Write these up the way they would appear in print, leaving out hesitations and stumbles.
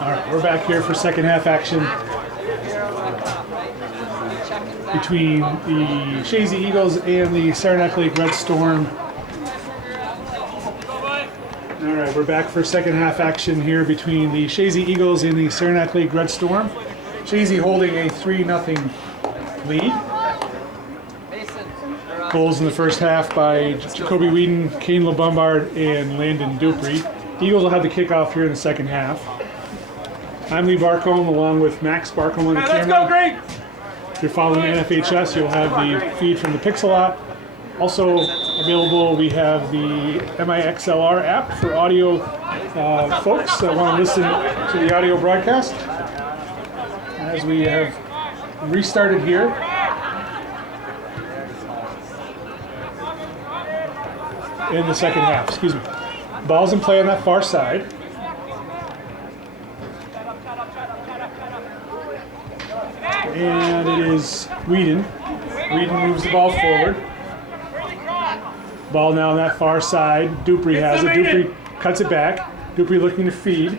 All right, we're back here for second half action between the Chazy Eagles and the Saranac Lake Red Storm. All right, we're back for second half action here between the Chazy Eagles and the Saranac Lake Red Storm. Chazy holding a 3-0 lead. Goals in the first half by Jacoby Whedon, Kane LeBombard, and Landon Dupree. The Eagles will have the kickoff here in the second half. I'm Lee Barcombe along with Max Barcombe on the camera. Let's go, Greg! If you're following NFHS, you'll have the feed from the Pixel-Lot. Also available, we have the MIXLR app for audio folks that want to listen to the audio broadcast. As we have restarted here. In the second half, excuse me. Ball's in play on that far side. And it is Whedon. Whedon moves the ball forward. Ball now on that far side. Dupree has it. Dupree cuts it back. Dupree looking to feed.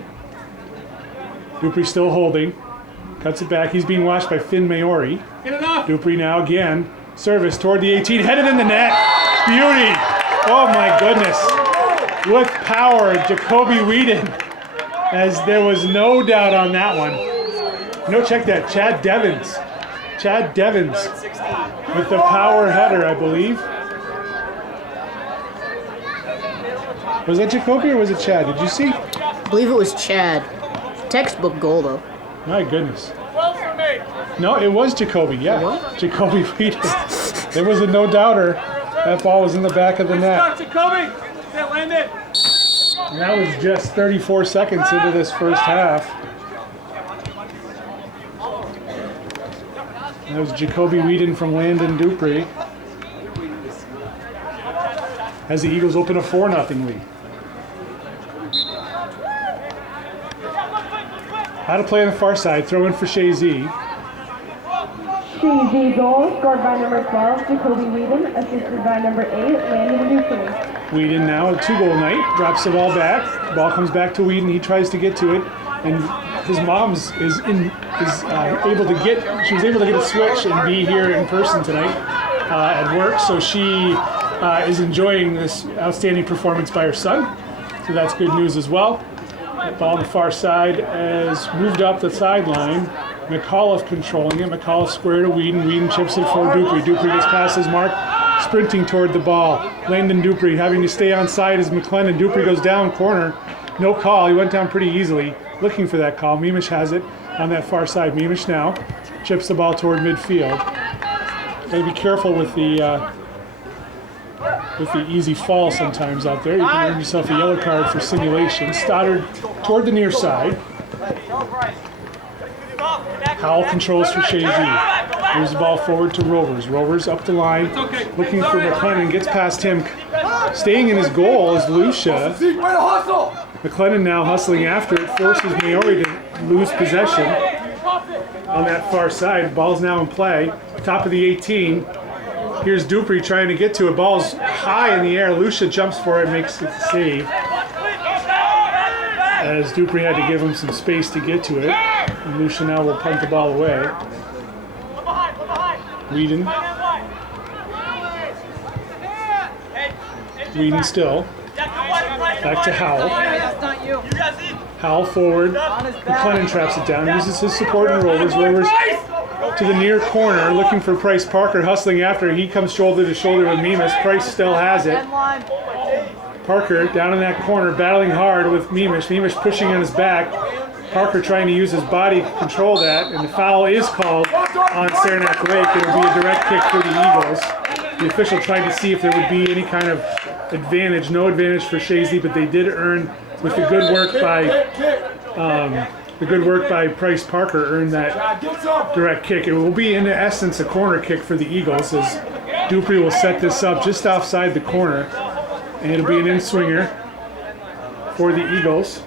Dupree still holding. Cuts it back. He's being watched by Finn Maori. Dupree now again. Service toward the 18. Headed in the net. Beauty. Oh my goodness. With power, Jacoby Whedon. As there was no doubt on that one. No, check that. Chad Devins. Chad Devins with the power header, I believe. Was that Jacoby or was it Chad? Did you see? I believe it was Chad. Textbook goal, though. My goodness. No, it was Jacoby, yeah. What? Jacoby Whedon. There was a no-doubter. That ball was in the back of the net. Jacoby! Land it! And that was just 34 seconds into this first half. That was Jacoby Whedon from Landon Dupree. As the Eagles open a 4-0 lead. How to play on the far side. Throw in for Chazy. Chazy goal scored by number 12, Jacoby Whedon, assisted by number 8, Landon Dupree. Whedon now a 2-goal night. Drops the ball back. Ball comes back to Whedon. He tries to get to it. And his mom's able to get. She was able to get a switch and be here in person tonight at work. So she is enjoying this outstanding performance by her son. So that's good news as well. That ball on the far side has moved up the sideline. McAuliffe controlling it. McAuliffe square to Whedon. Whedon chips it for Dupree. Dupree gets past his mark, sprinting toward the ball. Landon Dupree having to stay on side as McLennan. Dupree goes down corner. No call. He went down pretty easily. Looking for that call. Mimish has it on that far side. Mimish now chips the ball toward midfield. Got to be careful with the easy fall sometimes out there. You can earn yourself a yellow card for simulation. Stoddard toward the near side. Howell controls for Chazy. Moves the ball forward to Rovers. Rovers up the line, looking for McLennan. Gets past him. Staying in his goal is Lucia. McLennan now hustling after it, forces Maori to lose possession on that far side. Ball's now in play. Top of the 18. Here's Dupree trying to get to it. Ball's high in the air. Lucia jumps for it, makes the save. As Dupree had to give him some space to get to it. And Lucia now will punt the ball away. Whedon. Whedon still. Back to Howell. Howell forward. McLennan traps it down. Uses his support in Rovers. Rovers to the near corner, looking for Price Parker, hustling after. He comes shoulder to shoulder with Mimas. Price still has it. Parker down in that corner, battling hard with Mimas. Mimas pushing on his back. Parker trying to use his body to control that, and the foul is called on Saranac Lake. It'll be a direct kick for the Eagles. The official tried to see if there would be any kind of advantage. No advantage for Chazy, but they did earn, with the good work by Price Parker, earned that direct kick. It will be in essence a corner kick for the Eagles, as Dupree will set this up just offside the corner, and it'll be an in-swinger for the Eagles.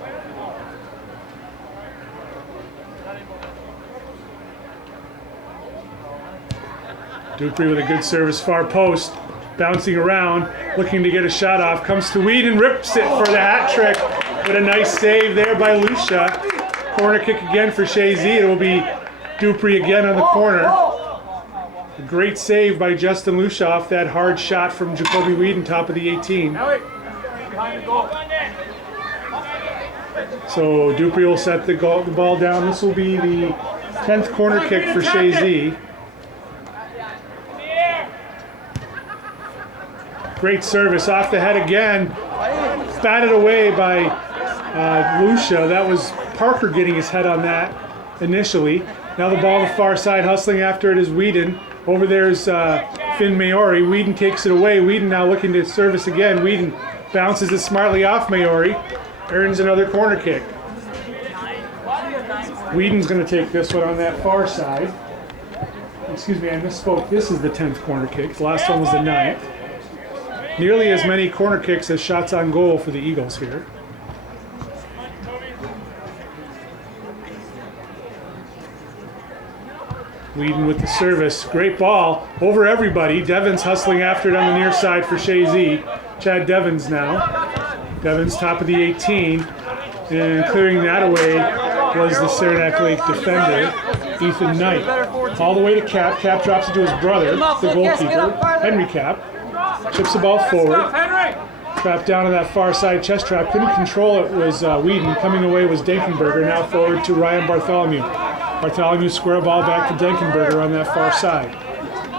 Dupree with a good service, far post. bouncing around, looking to get a shot off. Comes to Whedon, rips it for the hat trick. But a nice save there by Lucia. Corner kick again for Chazy. It will be Dupree again on the corner. A great save by Justin Lucia off that hard shot from Jacoby Whedon, top of the 18. So Dupree will set the ball down. This will be the 10th corner kick for Chazy. Great service off the head again. Batted away by Lucia. That was Parker getting his head on that initially. Now the ball on the far side, hustling after it is Whedon. Over there's Finn Maori. Whedon takes it away. Whedon now looking to service again. Whedon bounces it smartly off Maori. Earns another corner kick. Whedon's going to take this one on that far side. Excuse me, I misspoke. This is the 10th corner kick. The last one was the 9th. Nearly as many corner kicks as shots on goal for the Eagles here. Whedon with the service. Great ball over everybody. Devins hustling after it on the near side for Chazy. Chad Devins now. Devins top of the 18. And clearing that away was the Saranac Lake defender, Ethan Knight. All the way to Cap. Cap drops it to his brother, the goalkeeper, Henry Cap. Chips the ball forward. Trapped down on that far side chest trap. Couldn't control it was Whedon. Coming away was Denkenberger. Now forward to Ryan Bartholomew. Bartholomew square ball back to Denkenberger on that far side.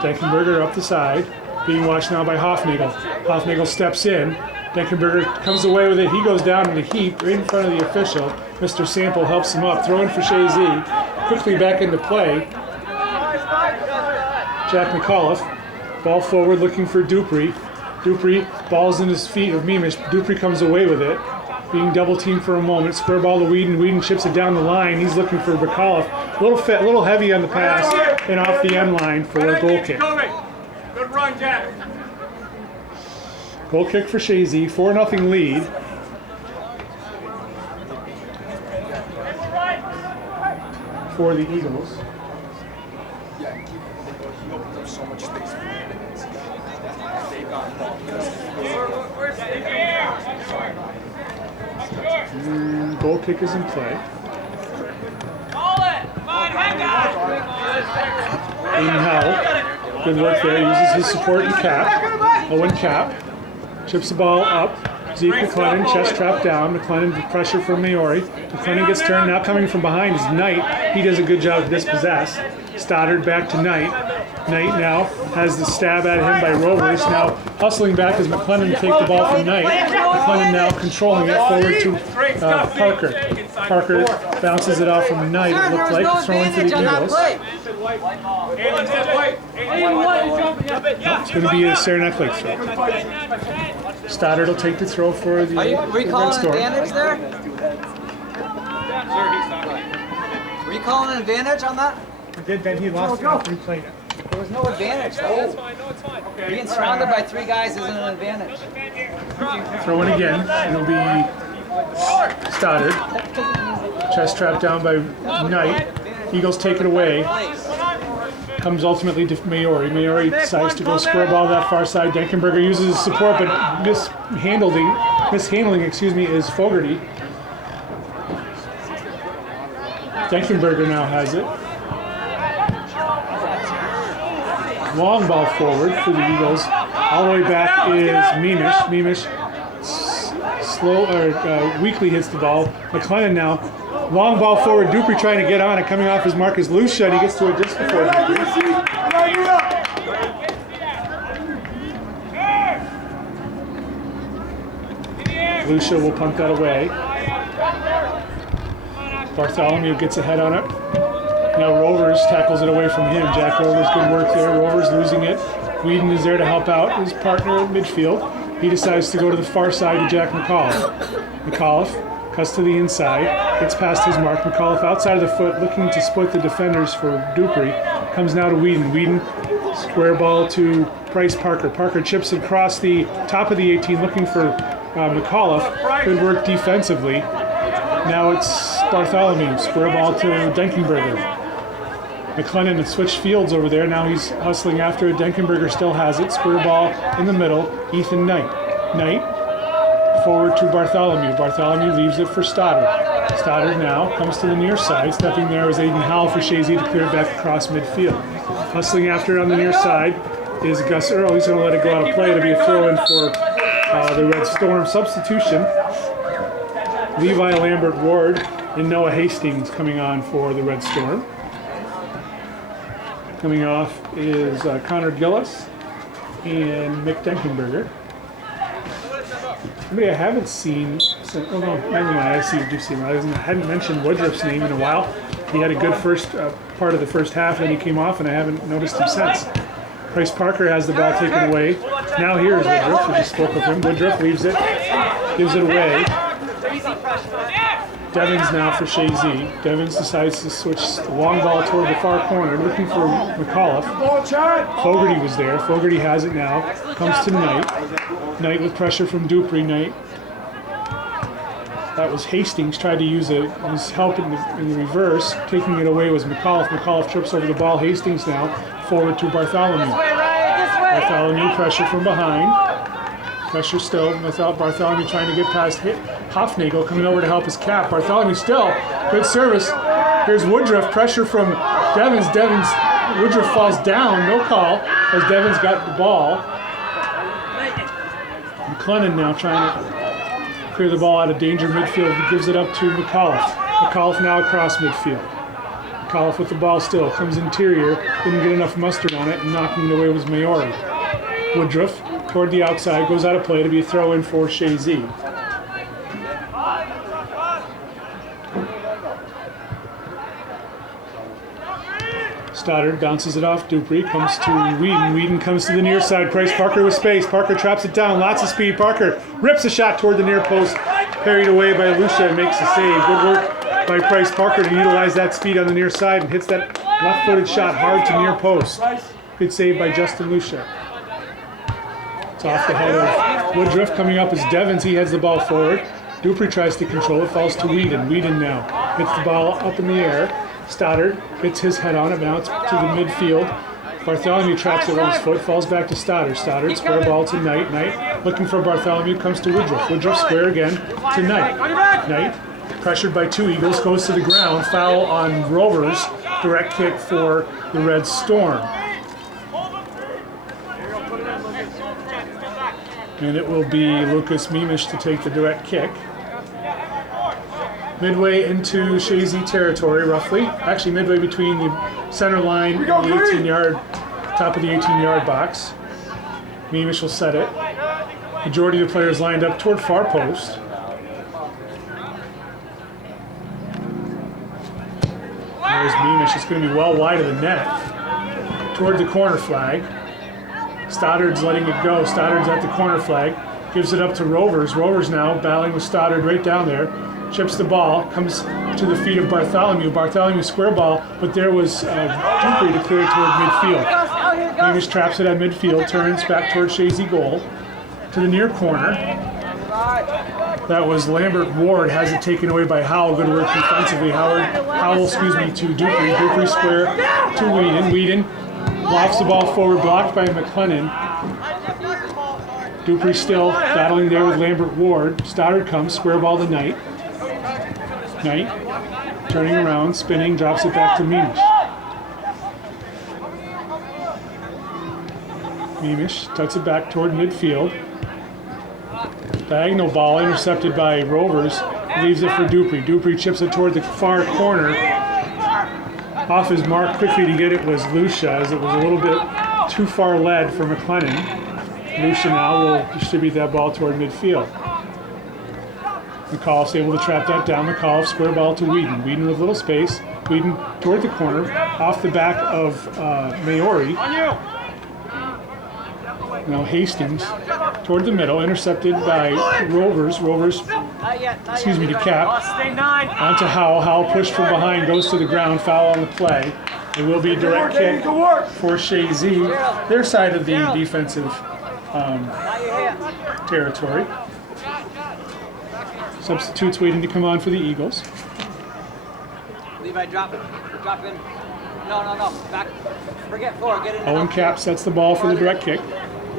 Denkenberger up the side. Being watched now by Hofnagel. Hofnagel steps in. Denkenberger comes away with it. He goes down in the heap right in front of the official. Mr. Sample helps him up. Throw in for Chazy. Quickly back into play. Jack McAuliffe. Ball forward looking for Dupree. Dupree, ball's in his feet of Mimish. Dupree comes away with it. Being double teamed for a moment. Square ball to Whedon. Whedon chips it down the line. He's looking for McAuliffe. A little heavy on the pass and off the end line for a goal kick. Good run, Jack. Goal kick for Chazy. 4-0 lead. For the Eagles. Goal kick is in play. Aiden Howell, good work there. Uses his support and Cap. Owen Cap chips the ball up. Zeke McLennan, chest trap down. McLennan pressure from Maori. McLennan gets turned. Now coming from behind is Knight. He does a good job of dispossess. Stoddard back to Knight. Knight now has the stab at him by Rovers. Now hustling back as McLennan take the ball from Knight. McLennan now controlling it forward to Parker. Parker bounces it off from Knight. It looked like throwing to the Eagles. It's going to be a Saranac Lake throw. Stoddard will take the throw for the Red Storm. Advantage there? Were you calling an advantage on that? I did, then he lost it after he played it. There was no advantage though. Being surrounded by three guys isn't an advantage. Throw in again. It'll be Stoddard. Chest trap down by Knight. Eagles take it away. Comes ultimately to Maori. Maori decides to go square ball that far side. Denkenberger uses his support, but mishandling, is Fogarty. Denkenberger now has it. Long ball forward for the Eagles. All the way back is Mimish. Mimish weakly hits the ball. McLennan now. Long ball forward. Dupree trying to get on it. Coming off his mark is Lucia, and he gets to it just before Dupree. Lucia will punt that away. Bartholomew gets a head on it. Now Rovers tackles it away from him. Jack Rovers, good work there. Rovers losing it. Whedon is there to help out his partner at midfield. He decides to go to the far side to Jack McAuliffe. McAuliffe cuts to the inside, gets past his mark. McAuliffe outside of the foot, looking to split the defenders for Dupree. Comes now to Whedon. Whedon, square ball to Bryce Parker. Parker chips it across the top of the 18, looking for McAuliffe. Good work defensively. Now it's Bartholomew, square ball to Denkenberger. McLennan had switched fields over there. Now he's hustling after it. Denkenberger still has it. Square ball in the middle. Ethan Knight. Knight forward to Bartholomew. Bartholomew leaves it for Stoddard. Stoddard now comes to the near side. Stepping there is Aiden Howell for Chazy to clear it back across midfield. Hustling after it on the near side is Gus Earl. He's going to let it go out of play to be a throw in for the Red Storm. Substitution. Levi Lambert Ward and Noah Hastings coming on for the Red Storm. Coming off is Connor Gillis and Mick Denkenberger. Somebody I haven't seen, oh no, never mind, I do see him. I hadn't mentioned Woodruff's name in a while. He had a good first part of the first half, and he came off, and I haven't noticed him since. Bryce Parker has the ball taken away. Now here's Woodruff, we just spoke of him. Woodruff leaves it, gives it away. Devins now for Chazy. Devins decides to switch the long ball toward the far corner, looking for McAuliffe. Fogarty was there. Fogarty has it now. Comes to Knight. Knight with pressure from Dupree. Knight. That was Hastings. Tried to use his help in the reverse. Taking it away was McAuliffe. McAuliffe trips over the ball. Hastings now forward to Bartholomew. Bartholomew pressure from behind. Pressure still without Bartholomew trying to get past Hofnagel, coming over to help his cap. Bartholomew still, good service. Here's Woodruff, pressure from Devins. Woodruff falls down, no call, as Devins got the ball. McLennan now trying to clear the ball out of danger midfield. He gives it up to McAuliffe. McAuliffe now across midfield. McAuliffe with the ball still, comes interior, didn't get enough mustard on it, and knocking it away was Maori. Woodruff toward the outside, goes out of play to be a throw in for Chazy. Stoddard bounces it off. Dupree comes to Whedon. Whedon comes to the near side. Bryce Parker with space. Parker traps it down. Lots of speed. Parker rips a shot toward the near post. Parried away by Lucia and makes a save. Good work by Bryce Parker to utilize that speed on the near side and hits that left-footed shot hard to near post. Good save by Justin Lucia. It's off the head of Woodruff. Coming up is Devins. He heads the ball forward. Dupree tries to control it. Falls to Whedon. Whedon now hits the ball up in the air. Stoddard gets his head on it. Now it's to the midfield. Bartholomew traps it with his foot. Falls back to Stoddard. Stoddard square ball to Knight. Knight looking for Bartholomew. Comes to Woodruff. Woodruff square again to Knight. Knight pressured by two Eagles. Goes to the ground. Foul on Rovers. Direct kick for the Red Storm. And it will be Lucas Mimish to take the direct kick. Midway into Chazy territory, roughly. Actually, midway between the center line and the 18-yard, top of the 18-yard box. Mimish will set it. Majority of the players lined up toward far post. There's Mimish. It's going to be well wide of the net. Toward the corner flag. Stoddard's letting it go. Stoddard's at the corner flag. Gives it up to Rovers. Rovers now battling with Stoddard right down there. Chips the ball. Comes to the feet of Bartholomew. Bartholomew square ball, but there was Dupree to clear it toward midfield. Mimish traps it at midfield. Turns back toward Chazy goal. To the near corner. That was Lambert Ward. Has it taken away by Howell. Good work defensively. Howell, to Dupree. Dupree square to Whedon. Whedon lofts the ball forward, blocked by McLennan. Dupree still battling there with Lambert Ward. Stoddard comes, square ball to Knight. Knight turning around, spinning, drops it back to Mimish. Mimish tucks it back toward midfield. Diagonal ball intercepted by Rovers. Leaves it for Dupree. Dupree chips it toward the far corner. Off his mark quickly to get it was Lucia, as it was a little bit too far led for McLennan. Lucia now will distribute that ball toward midfield. McAuliffe's able to trap that down. McAuliffe square ball to Whedon. Whedon with a little space. Whedon toward the corner, off the back of Maori. Now Hastings toward the middle, intercepted by Rovers. To Cap. Onto Howell. Howell pushed from behind, goes to the ground, foul on the play. It will be a direct kick for Chazy, their side of the defensive territory. Substitutes waiting to come on for the Eagles. Levi, drop in. No. Back. Forget 4. Get in. Owen Cap sets the ball for the direct kick.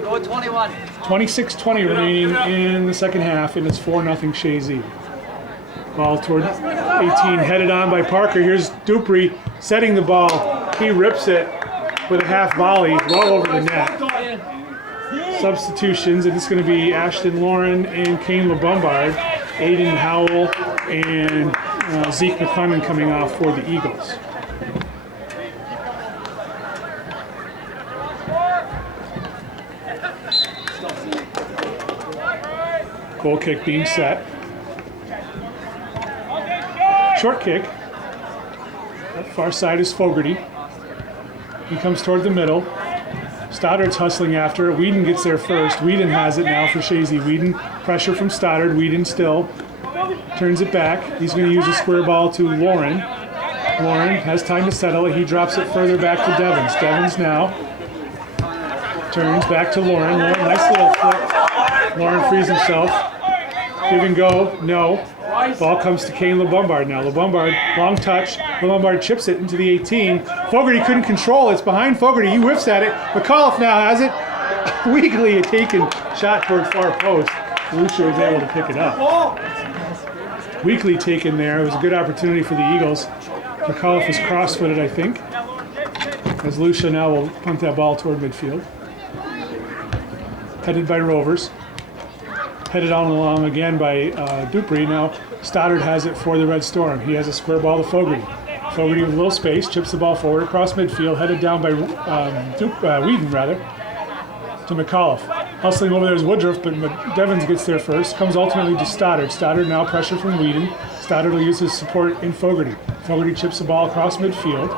Go with 21. 26-20 remaining in the second half, and it's 4-0 Chazy. Ball toward 18, headed on by Parker. Here's Dupree setting the ball. He rips it with a half volley, well over the net. Substitutions, and it's going to be Ashton Lauren and Kane LeBombard, Aiden Howell, and Zeke McClellan coming off for the Eagles. Goal kick being set. Short kick. That far side is Fogarty. He comes toward the middle. Stoddard's hustling after it. Whedon gets there first. Whedon has it now for Chazy. Whedon, pressure from Stoddard. Whedon still turns it back. He's going to use a square ball to Lauren. Lauren has time to settle it. He drops it further back to Devins. Devins now turns back to Lauren. Lauren, nice little flip. Lauren frees himself. Give and go. No. Ball comes to Kane LeBombard now. LeBombard, long touch. LeBombard chips it into the 18. Fogarty couldn't control it. It's behind Fogarty. He whiffs at it. McAuliffe now has it. Weakly a taken shot toward far post. Lucia was able to pick it up. Weakly taken there. It was a good opportunity for the Eagles. McAuliffe is cross-footed, I think. As Lucia now will punt that ball toward midfield. Headed by Rovers. Headed on along again by Dupree. Now Stoddard has it for the Red Storm. He has a square ball to Fogarty. Fogarty with a little space, chips the ball forward across midfield, headed down by Whedon, to McAuliffe. Hustling over there is Woodruff, but Devins gets there first. Comes ultimately to Stoddard. Stoddard now pressure from Whedon. Stoddard will use his support in Fogarty. Fogarty chips the ball across midfield.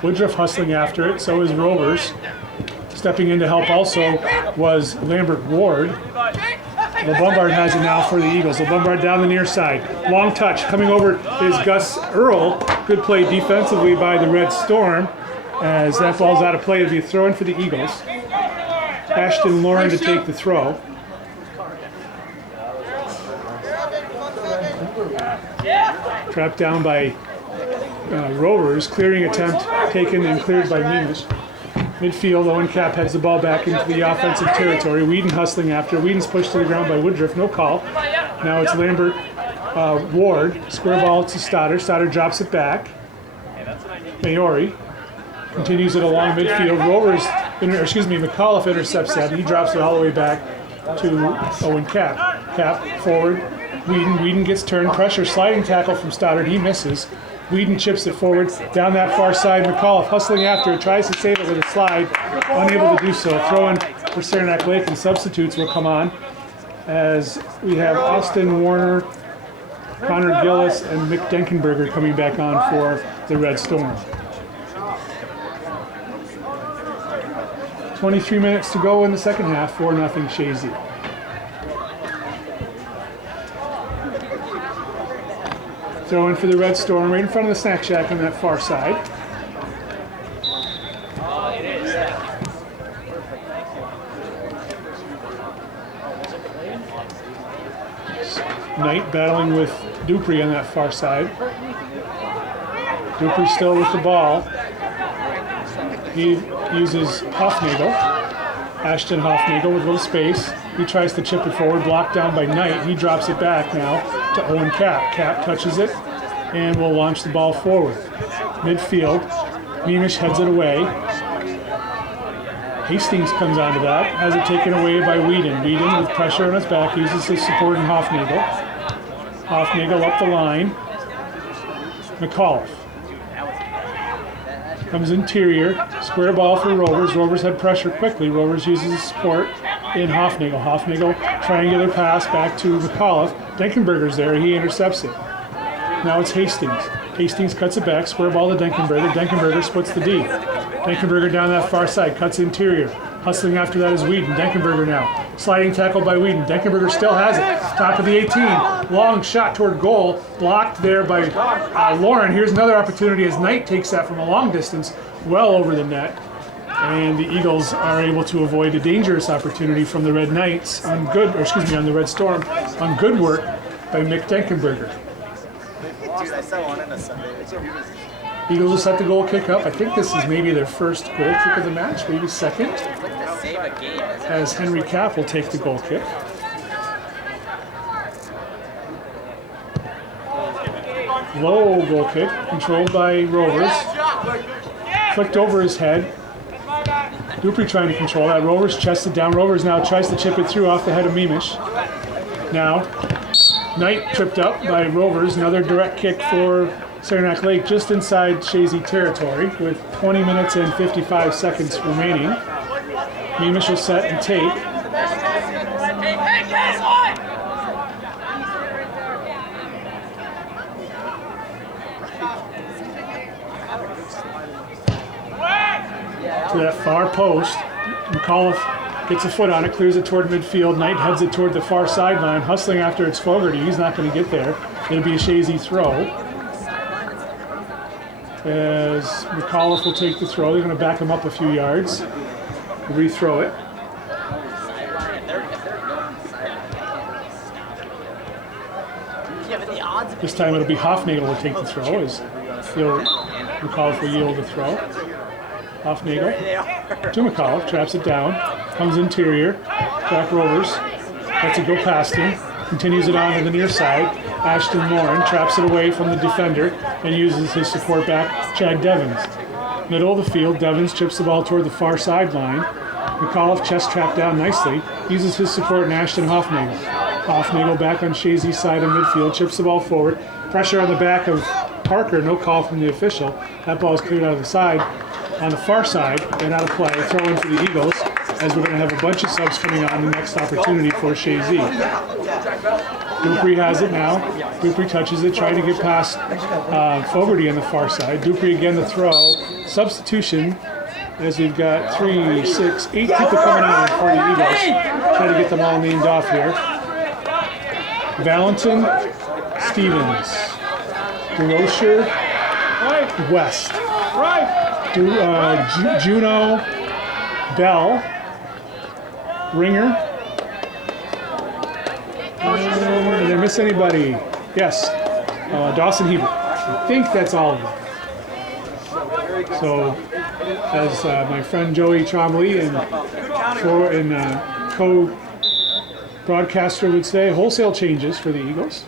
Woodruff hustling after it, so is Rovers. Stepping in to help also was Lambert Ward. LeBombard has it now for the Eagles. LeBombard down the near side. Long touch. Coming over is Gus Earl. Good play defensively by the Red Storm. As that ball's out of play, it'll be a throw in for the Eagles. Ashton Lauren to take the throw. Trapped down by Rovers. Clearing attempt taken and cleared by Minas. Midfield, Owen Cap heads the ball back into the offensive territory. Whedon hustling after. Whedon's pushed to the ground by Woodruff. No call. Now it's Lambert Ward. Square ball to Stoddard. Stoddard drops it back. Maori continues it along midfield. McAuliffe intercepts that. He drops it all the way back to Owen Cap. Cap forward. Whedon gets turned. Pressure. Sliding tackle from Stoddard. He misses. Whedon chips it forward, down that far side. McAuliffe hustling after it, tries to save it with a slide, unable to do so. Throw in for Saranac Lake, and substitutes will come on as we have Austin Warner, Connor Gillis, and Mick Denkenberger coming back on for the Red Storm. 23 minutes to go in the second half, 4-0 Chazy. Throw in for the Red Storm right in front of the snack shack on that far side. Knight battling with Dupree on that far side. Dupree still with the ball. He uses Hofnagel. Ashton Hofnagel with a little space. He tries to chip it forward, blocked down by Knight. He drops it back now to Owen Cap. Cap touches it and will launch the ball forward. Midfield, Minas heads it away. Hastings comes onto that, has it taken away by Whedon. Whedon with pressure on his back, uses his support in Hofnagel. Hofnagel up the line. McAuliffe. Comes interior, square ball for Rovers. Rovers had pressure quickly. Rovers uses his support in Hofnagel. Hofnagel, triangular pass back to McAuliffe. Denkenberger's there, he intercepts it. Now it's Hastings. Hastings cuts it back, square ball to Denkenberger. Denkenberger splits the D. Denkenberger down that far side, cuts interior. Hustling after that is Whedon. Denkenberger now. Sliding tackle by Whedon. Denkenberger still has it. Top of the 18. Long shot toward goal. Blocked there by Lauren. Here's another opportunity as Knight takes that from a long distance, well over the net. And the Eagles are able to avoid a dangerous opportunity from the Red Knights on the Red Storm on good work by Mick Denkenberger. Eagles will set the goal kick up. I think this is maybe their first goal kick of the match, maybe second. As Henry Kapp will take the goal kick. Low goal kick, controlled by Rovers. Flicked over his head. Dupree trying to control that. Rovers chested down. Rovers now tries to chip it through off the head of Mimish. Now, Knight tripped up by Rovers. Another direct kick for Saranac Lake just inside Chazy territory with 20 minutes and 55 seconds remaining. Mimish will set and take. To that far post. McAuliffe gets a foot on it, clears it toward midfield. Knight heads it toward the far sideline, hustling after it's Fogarty. He's not going to get there. It'll be a Chazy throw. As McAuliffe will take the throw. They're going to back him up a few yards. Rethrow it. This time it'll be Hofnagel will take the throw as McAuliffe will yield the throw. Hofnagel to McAuliffe, traps it down, comes interior, back Rovers, lets it go past him, continues it on to the near side. Ashton Morin traps it away from the defender and uses his support back, Chad Devins. Middle of the field, Devins chips the ball toward the far sideline. McAuliffe chest trapped down nicely, uses his support in Ashton Hofnagel. Hofnagel back on Chazy's side of midfield, chips the ball forward. Pressure on the back of Parker, no call from the official. That ball is cleared out of the side. On the far side, and out of play, throw in for the Eagles, as we're going to have a bunch of subs coming on the next opportunity for Chazy. Dupree has it now. Dupree touches it, trying to get past Fogarty on the far side. Dupree again the throw. Substitution, as we've got 3, 6, 8 people coming on for the Eagles. Try to get them all named off here. Valentin, Stevens, DeRocher, West. Juno, Bell, Ringer. Did I miss anybody? Yes. Dawson Hebert. I think that's all of them. So, as my friend Joey Trombley and co-broadcaster would say, wholesale changes for the Eagles.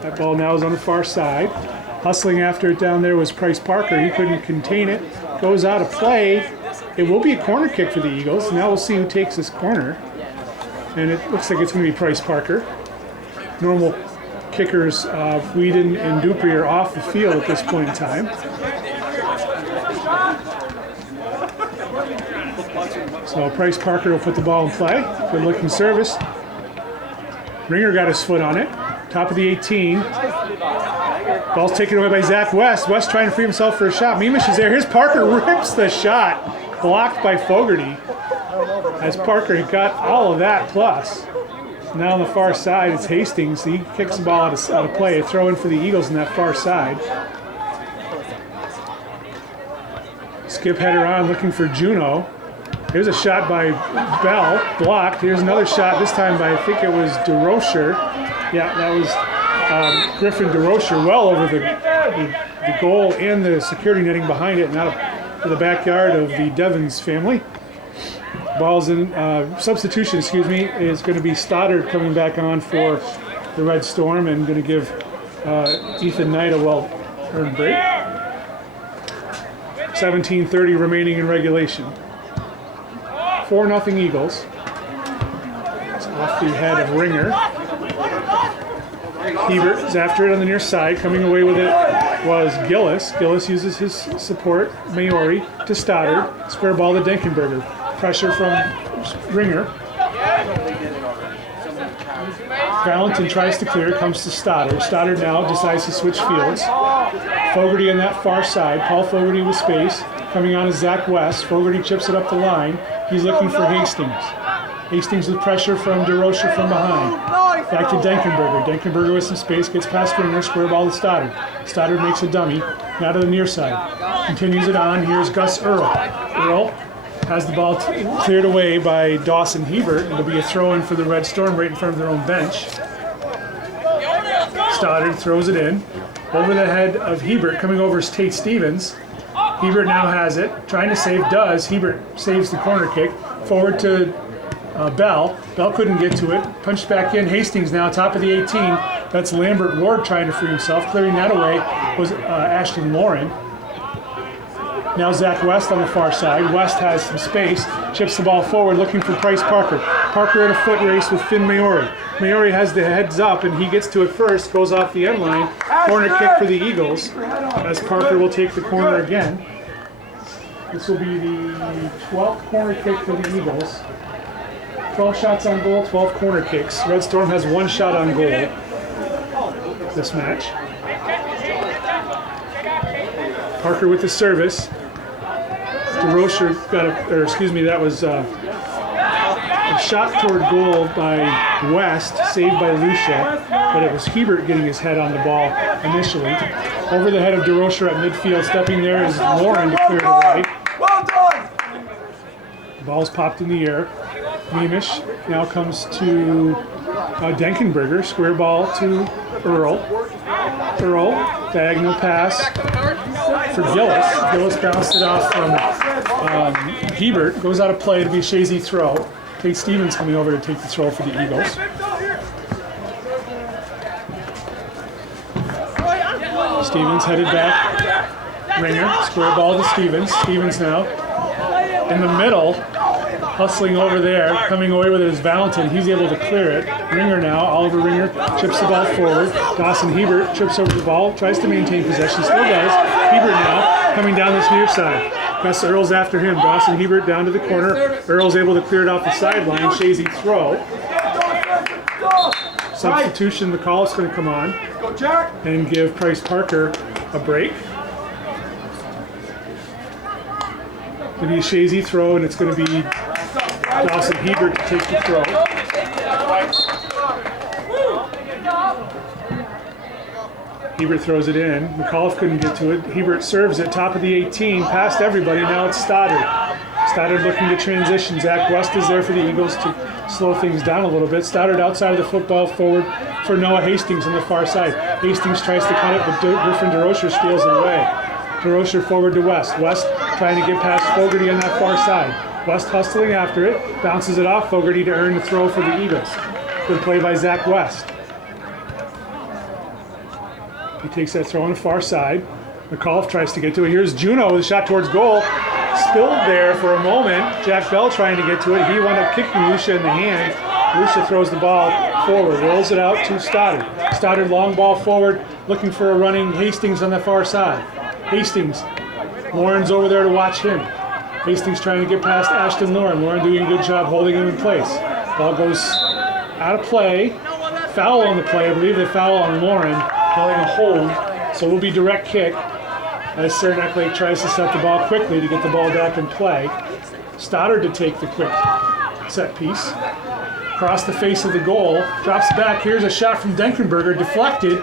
That ball now is on the far side. Hustling after it down there was Price Parker. He couldn't contain it. Goes out of play. It will be a corner kick for the Eagles. Now we'll see who takes this corner. And it looks like it's going to be Price Parker. Normal kickers, Whedon and Dupree are off the field at this point in time. So Price Parker will put the ball in play. Good looking service. Ringer got his foot on it. Top of the 18. Ball's taken away by Zach West. West trying to free himself for a shot. Mimish is there. Here's Parker, rips the shot. Blocked by Fogarty. As Parker got all of that plus. Now on the far side, it's Hastings. He kicks the ball out of play. A throw in for the Eagles on that far side. Skip header on, looking for Juno. Here's a shot by Bell, blocked. Here's another shot, this time by, I think it was DeRocher. Yeah, that was Griffin DeRocher, well over the goal and the security netting behind it, and out of the backyard of the Devins family. Ball's in, substitution, is going to be Stoddard coming back on for the Red Storm and going to give Ethan Knight a well-earned break. 17:30 remaining in regulation. 4-0 Eagles. It's off the head of Ringer. Hebert is after it on the near side. Coming away with it was Gillis. Gillis uses his support, Maori, to Stoddard. Square ball to Denkenberger. Pressure from Ringer. Valentin tries to clear, comes to Stoddard. Stoddard now decides to switch fields. Fogarty on that far side. Paul Fogarty with space. Coming on is Zach West. Fogarty chips it up the line. He's looking for Hastings. Hastings with pressure from DeRocher from behind. Back to Denkenberger. Denkenberger with some space, gets past Ringer, square ball to Stoddard. Stoddard makes a dummy, now to the near side. Continues it on, here's Gus Earl. Earl has the ball cleared away by Dawson Hebert. It'll be a throw-in for the Red Storm right in front of their own bench. Stoddard throws it in. over the head of Hebert. Coming over is Tate Stevens. Hebert now has it, trying to save, does. Hebert saves the corner kick. Forward to Bell. Bell couldn't get to it. Punched back in. Hastings now, top of the 18. That's Lambert Ward trying to free himself. Clearing that away was Ashton Lauren. Now Zach West on the far side. West has some space. Chips the ball forward, looking for Price Parker. Parker in a foot race with Finn Maori. Maori has the heads up, and he gets to it first. Goes off the end line. Corner kick for the Eagles, as Parker will take the corner again. This will be the 12th corner kick for the Eagles. 12 shots on goal, 12 corner kicks. Red Storm has 1 shot on goal this match. Parker with the service. DeRocher got that was a shot toward goal by West, saved by Lucia, but it was Hebert getting his head on the ball initially. Over the head of DeRocher at midfield, stepping there is Lauren to clear it away. Well done! The ball's popped in the air. Beamish now comes to Denkenberger, square ball to Earl. Earl, diagonal pass for Gillis. Gillis bounced it off from Hebert, goes out of play to be a Chazy throw. Tate Stevens coming over to take the throw for the Eagles. Stevens headed back. Ringer, square ball to Stevens. Stevens now in the middle, hustling over there, coming away with it is Valentin. He's able to clear it. Ringer now, Oliver Ringer chips the ball forward. Dawson Hebert trips over the ball, tries to maintain possession, still does. Hebert now coming down this near side. Gus Earl's after him. Dawson Hebert down to the corner. Earl's able to clear it off the sideline. Chazy throw. Substitution, McCall is going to come on and give Price Parker a break. It'll be a Chazy throw, and it's going to be Dawson Hebert to take the throw. Hebert throws it in. McAuliffe couldn't get to it. Hebert serves it, top of the 18, past everybody. Now it's Stoddard. Stoddard looking to transition. Zach West is there for the Eagles to slow things down a little bit. Stoddard outside of the football, forward for Noah Hastings on the far side. Hastings tries to cut it, but Griffin DeRocher steals it away. DeRocher forward to West. West trying to get past Fogarty on that far side. West hustling after it, bounces it off Fogarty to earn the throw for the Eagles. Good play by Zach West. He takes that throw on the far side. McAuliffe tries to get to it. Here's Juno with a shot towards goal. Spilled there for a moment. Jack Bell trying to get to it. He wound up kicking Lucia in the hand. Lucia throws the ball forward, rolls it out to Stoddard. Stoddard long ball forward, looking for a running Hastings on the far side. Hastings, Lauren's over there to watch him. Hastings trying to get past Ashton Lauren. Lauren doing a good job holding him in place. Ball goes out of play. Foul on the play. I believe they foul on Lauren, calling a hold. So it will be direct kick as Saranac Lake tries to set the ball quickly to get the ball back in play. Stoddard to take the quick set piece. Across the face of the goal. Drops back. Here's a shot from Denkenberger. Deflected.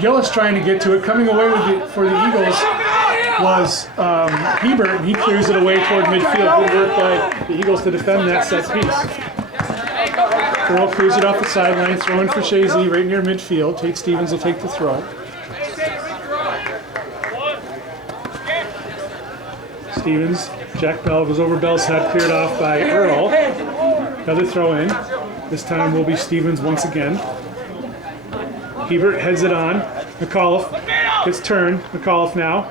Gillis trying to get to it. Coming away with it for the Eagles was Hebert, and he clears it away toward midfield. Good work by the Eagles to defend that set piece. Earl clears it off the sideline, throwing for Chazy right near midfield. Tate Stevens will take the throw. Stevens, Jack Bell goes over Bell's head, cleared off by Earl. Another throw in. This time will be Stevens once again. Hebert heads it on. McAuliffe gets turned. McAuliffe now.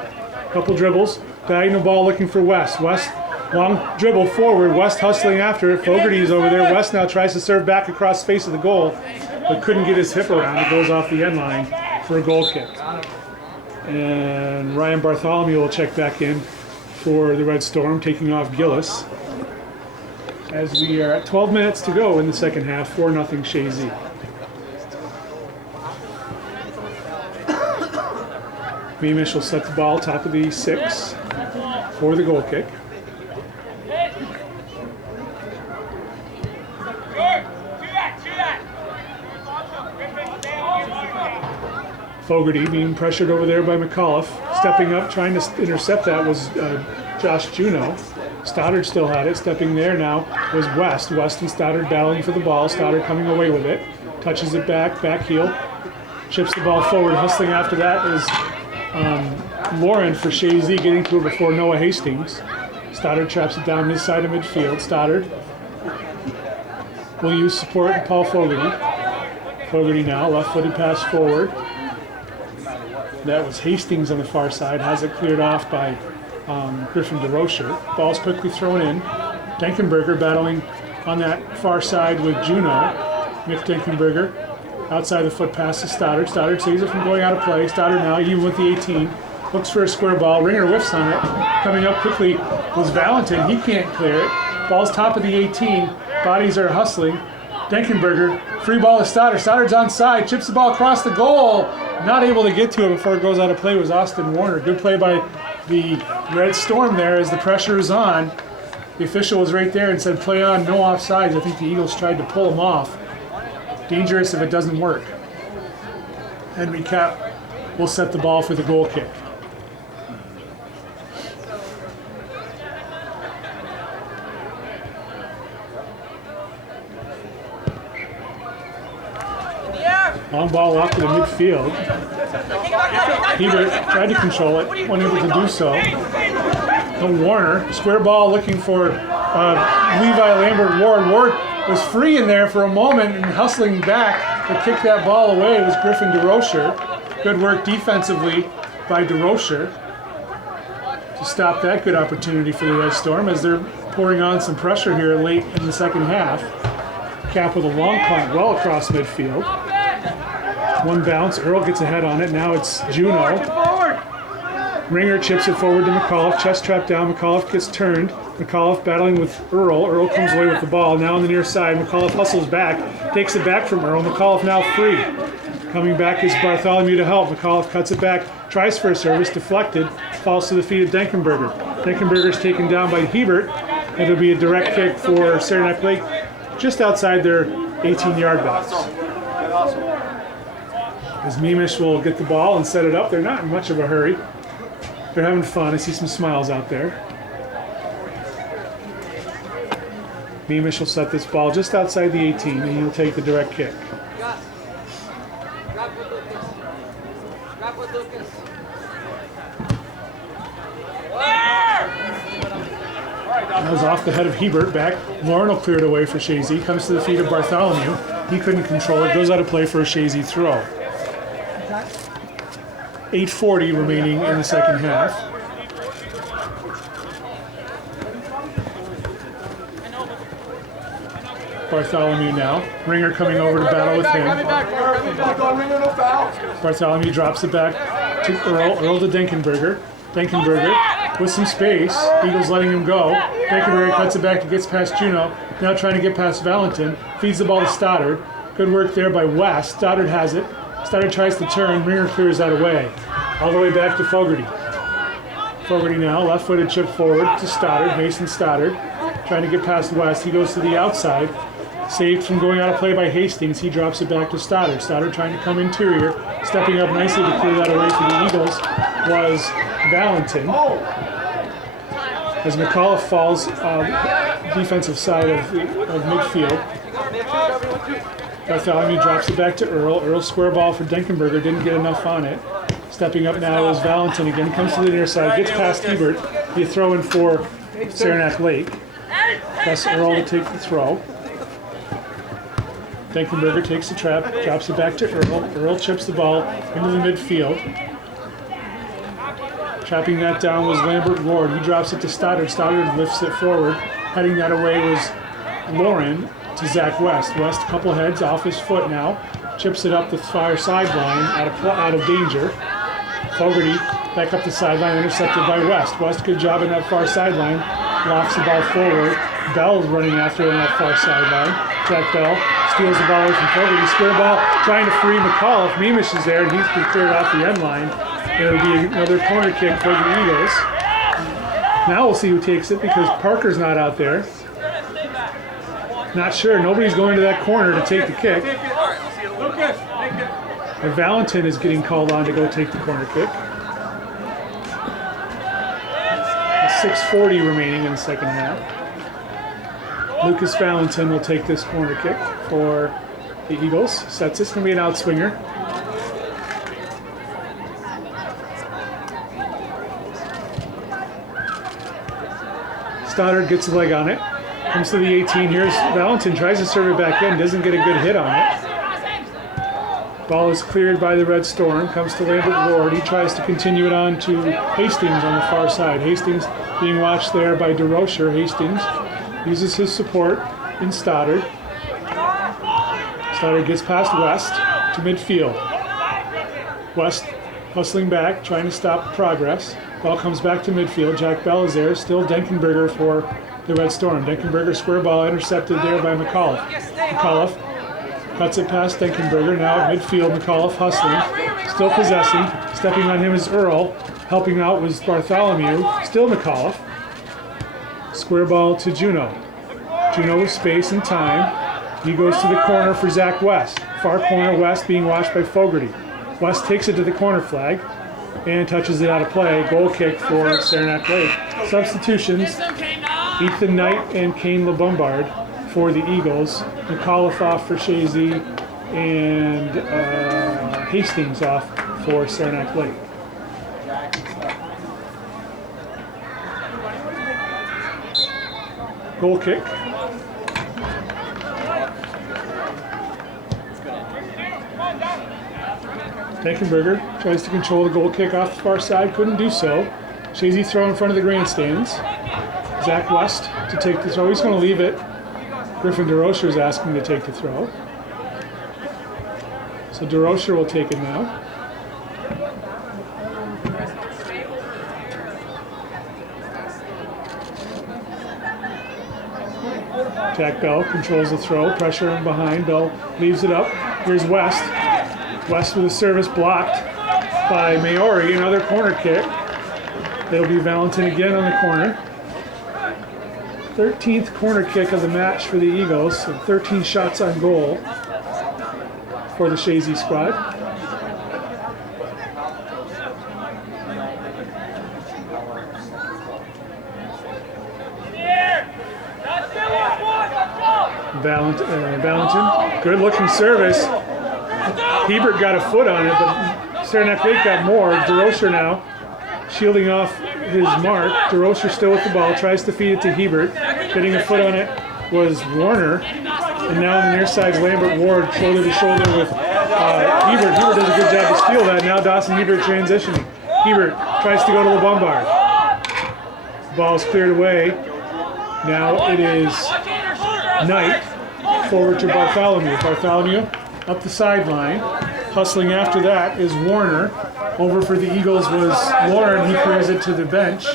Couple dribbles. Diagonal ball looking for West. West, long dribble forward. West hustling after it. Fogarty is over there. West now tries to serve back across the face of the goal, but couldn't get his hip around. It goes off the end line for a goal kick. And Ryan Bartholomew will check back in for the Red Storm, taking off Gillis. As we are at 12 minutes to go in the second half, 4-0 Chazy. Beamish will set the ball top of the 6 for the goal kick. Fogarty being pressured over there by McAuliffe. Stepping up, trying to intercept that was Josh Juno. Stoddard still had it. Stepping there now was West. West and Stoddard battling for the ball. Stoddard coming away with it. Touches it back heel. Chips the ball forward. Hustling after that is Lauren for Chazy, getting to it before Noah Hastings. Stoddard traps it down his side of midfield. Stoddard will use support and Paul Fogarty. Fogarty now, left-footed pass forward. That was Hastings on the far side. Has it cleared off by Griffin DeRocher. Ball's quickly thrown in. Denkenberger battling on that far side with Juno. Nick Denkenberger outside the foot pass to Stoddard. Stoddard saves it from going out of play. Stoddard now, even with the 18, looks for a square ball. Ringer whiffs on it. Coming up quickly was Valentin. He can't clear it. Ball's top of the 18. Bodies are hustling. Denkenberger, free ball to Stoddard. Stoddard's onside. Chips the ball across the goal. Not able to get to it before it goes out of play was Austin Warner. Good play by the Red Storm there as the pressure is on. The official was right there and said play on, no offsides. I think the Eagles tried to pull him off. Dangerous if it doesn't work. Henry Cap will set the ball for the goal kick. Long ball off to the midfield. Hebert tried to control it, unable to do so. No Warner. Square ball looking for Levi Lambert Ward. Ward was free in there for a moment and hustling back to kick that ball away was Griffin DeRocher. Good work defensively by DeRocher to stop that good opportunity for the Red Storm as they're pouring on some pressure here late in the second half. Cap with a long punt well across midfield. One bounce, Earl gets ahead on it. Now it's Juno. Ringer chips it forward to McAuliffe. Chest trap down. McAuliffe gets turned. McAuliffe battling with Earl. Earl comes away with the ball. Now on the near side. McAuliffe hustles back. Takes it back from Earl. McAuliffe now free. Coming back is Bartholomew to help. McAuliffe cuts it back. Tries for a service. Deflected. Falls to the feet of Denkenberger. Denkenberger's taken down by Hebert. It'll be a direct kick for Saranac Lake just outside their 18-yard box. As Mimish will get the ball and set it up. They're not in much of a hurry. They're having fun. I see some smiles out there. Mimish will set this ball just outside the 18 and he'll take the direct kick. That was off the head of Hebert. Back. Lauren will clear it away for Chazy. Comes to the feet of Bartholomew. He couldn't control it. Goes out of play for a Chazy throw. 8:40 remaining in the second half. Bartholomew now. Ringer coming over to battle with him. Bartholomew drops it back to Earl. Earl to Denkenberger. Denkenberger with some space. Eagles letting him go. Denkenberger cuts it back and gets past Juno. Now trying to get past Valentin. Feeds the ball to Stoddard. Good work there by West. Stoddard has it. Stoddard tries to turn. Ringer clears that away. All the way back to Fogarty. Fogarty now, left-footed chip forward to Stoddard. Mason Stoddard trying to get past West. He goes to the outside. Saved from going out of play by Hastings. He drops it back to Stoddard. Stoddard trying to come interior. Stepping up nicely to clear that away for the Eagles was Valentin. As McAuliffe falls defensive side of midfield. Bartholomew drops it back to Earl. Earl square ball for Denkenberger. Didn't get enough on it. Stepping up now is Valentin again. Comes to the near side. Gets past Hebert. He throw in for Saranac Lake. Press Earl to take the throw. Denkenberger takes the trap. Drops it back to Earl. Earl chips the ball into the midfield. Trapping that down was Lambert Ward. He drops it to Stoddard. Stoddard lifts it forward. Heading that away was Lauren to Zach West. West, a couple heads off his foot now. Chips it up the far sideline out of danger. Fogarty back up the sideline, intercepted by West. West, good job in that far sideline. Lofts the ball forward. Bell's running after him on that far sideline. Jack Bell steals the ball away from Fogarty. Square ball trying to free McAuliffe. Mimish is there and he's been cleared off the end line. It'll be another corner kick for the Eagles. Now we'll see who takes it because Parker's not out there. Not sure. Nobody's going to that corner to take the kick. And Valentin is getting called on to go take the corner kick. 6:40 remaining in the second half. Lucas Valentin will take this corner kick for the Eagles. Sets it. It's going to be an outswinger. Stoddard gets a leg on it. Comes to the 18. Here's Valentin, tries to serve it back in, doesn't get a good hit on it. Ball is cleared by the Red Storm, comes to Lambert Ward. He tries to continue it on to Hastings on the far side. Hastings being watched there by DeRocher. Hastings uses his support in Stoddard. Stoddard gets past West to midfield. West hustling back, trying to stop progress. Ball comes back to midfield. Jack Bell is there, still Denkenberger for the Red Storm. Denkenberger square ball intercepted there by McAuliffe. McAuliffe cuts it past Denkenberger. Now at midfield, McAuliffe hustling, still possessing. Stepping on him is Earl. Helping out was Bartholomew. Still McAuliffe. Square ball to Juno. Juno with space and time. He goes to the corner for Zach West. Far corner, West being watched by Fogarty. West takes it to the corner flag and touches it out of play. Goal kick for Saranac Lake. Substitutions, Ethan Knight and Kane LeBombard for the Eagles. McAuliffe off for Chazy and Hastings off for Saranac Lake. Goal kick. Denkenberger tries to control the goal kick off the far side, couldn't do so. Chazy throw in front of the grandstands. Zach West to take the throw. He's going to leave it. Griffin DeRocher is asking to take the throw. So DeRocher will take it now. Jack Bell controls the throw. Pressure in behind. Bell leaves it up. Here's West. West with a service blocked by Maori. Another corner kick. It'll be Valentin again on the corner. 13th corner kick of the match for the Eagles. So 13 shots on goal for the Chazy squad. Valentin, good looking service. Hebert got a foot on it, but Saranac Lake got more. DeRocher now shielding off his mark. DeRocher still with the ball, tries to feed it to Hebert. Getting a foot on it was Warner. And now on the near side, Lambert Ward shoulder to shoulder with Hebert. Hebert does a good job to steal that. Now Dawson Hebert transitioning. Hebert tries to go to LeBombard. Ball's cleared away. Now it is Knight forward to Bartholomew. Bartholomew up the sideline. Hustling after that is Warner. Over for the Eagles was Warren. He clears it to the bench.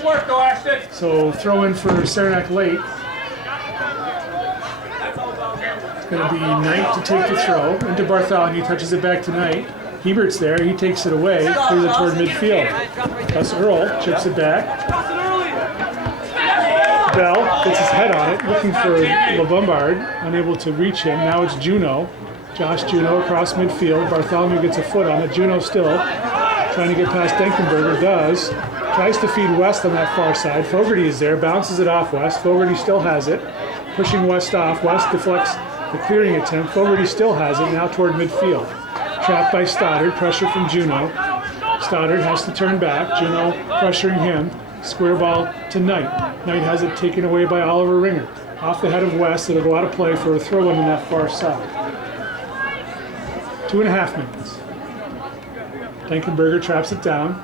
So throw in for Saranac Lake. It's going to be Knight to take the throw. Into Bartholomew. Touches it back to Knight. Hebert's there. He takes it away. Clears it toward midfield. Thus Earl chips it back. Bell gets his head on it, looking for LeBombard, unable to reach him. Now it's Juno. Josh Juno across midfield. Bartholomew gets a foot on it. Juno still trying to get past Denkenberger. Does. Tries to feed West on that far side. Fogarty is there. Bounces it off West. Fogarty still has it. Pushing West off. West deflects the clearing attempt. Fogarty still has it. Now toward midfield. Trapped by Stoddard. Pressure from Juno. Stoddard has to turn back. Juno pressuring him. Square ball to Knight. Knight has it taken away by Oliver Ringer. Off the head of West. It'll go out of play for a throw-in on that far side. 2.5 minutes. Denkenberger traps it down.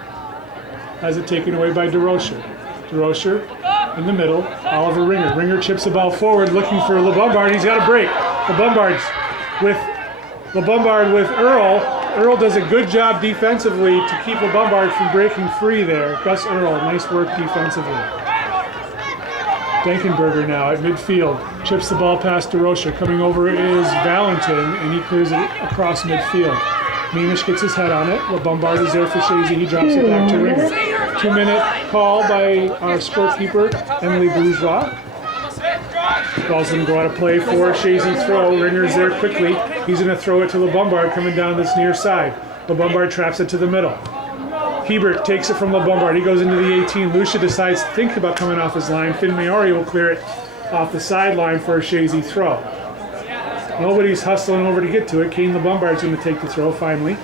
Has it taken away by DeRocher. DeRocher in the middle. Oliver Ringer. Ringer chips the ball forward looking for LeBombard. He's got a break. LeBombard with Earl. Earl does a good job defensively to keep LeBombard from breaking free there. Gus Earl, nice work defensively. Denkenberger now at midfield. Chips the ball past DeRocher. Coming over is Valentin, and he clears it across midfield. Nemish gets his head on it. LeBombard is there for Chazy. He drops it back to Ringer. 2-minute call by our scorekeeper, Emily Bourgeois. Ball's going to go out of play for Chazy throw. Ringer's there quickly. He's going to throw it to LeBombard coming down this near side. LeBombard traps it to the middle. Hebert takes it from LeBombard. He goes into the 18. Lucia decides to think about coming off his line. Finn Maori will clear it off the sideline for a Chazy throw. Nobody's hustling over to get to it. Kane LeBombard's going to take the throw finally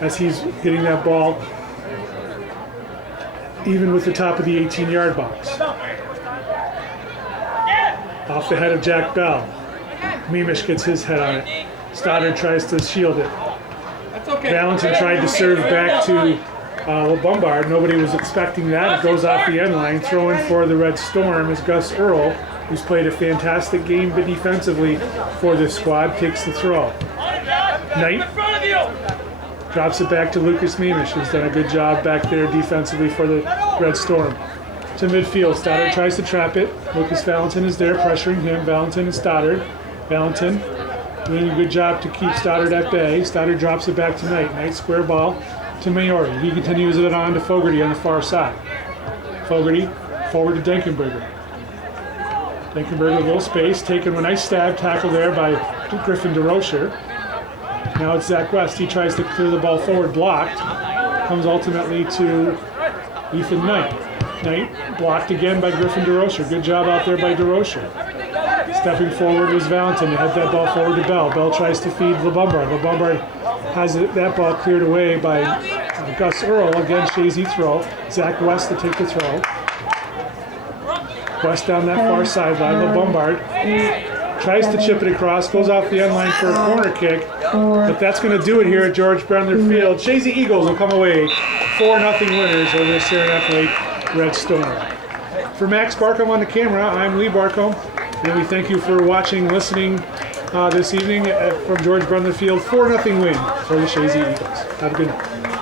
as he's hitting that ball even with the top of the 18-yard box. Off the head of Jack Bell. Mimish gets his head on it. Stoddard tries to shield it. That's okay. Valentin tried to serve back to Bombard. Nobody was expecting that. It goes off the end line. Throw in for the Red Storm is Gus Earl, who's played a fantastic game but defensively for this squad, takes the throw. Knight drops it back to Lucas Mimish, who's done a good job back there defensively for the Red Storm. To midfield, Stoddard tries to trap it. Lucas Valentin is there pressuring him. Valentin and Stoddard. Valentin doing a good job to keep Stoddard at bay. Stoddard drops it back to Knight. Knight square ball to Maori. He continues it on to Fogarty on the far side. Fogarty forward to Denkenberger. Denkenberger, a little space, taking a nice stab tackle there by Griffin DeRocher. Now it's Zach West. He tries to clear the ball forward, blocked. Comes ultimately to Ethan Knight. Knight blocked again by Griffin DeRocher. Good job out there by DeRocher. Stepping forward was Valentin to head that ball forward to Bell. Bell tries to feed LeBombard. LeBombard has that ball cleared away by Gus Earl. Again, Chazy throw. Zach West to take the throw. West down that far sideline. LeBombard tries to chip it across. Goes off the end line for a corner kick. But that's going to do it here at George Brendler Field. Chazy Eagles will come away 4-0 winners over the Saranac Lake Red Storm. For Max Barcombe on the camera, I'm Lee Barcombe. And we thank you for watching, listening this evening from George Brendler Field. 4-0 win for the Chazy Eagles. Have a good night.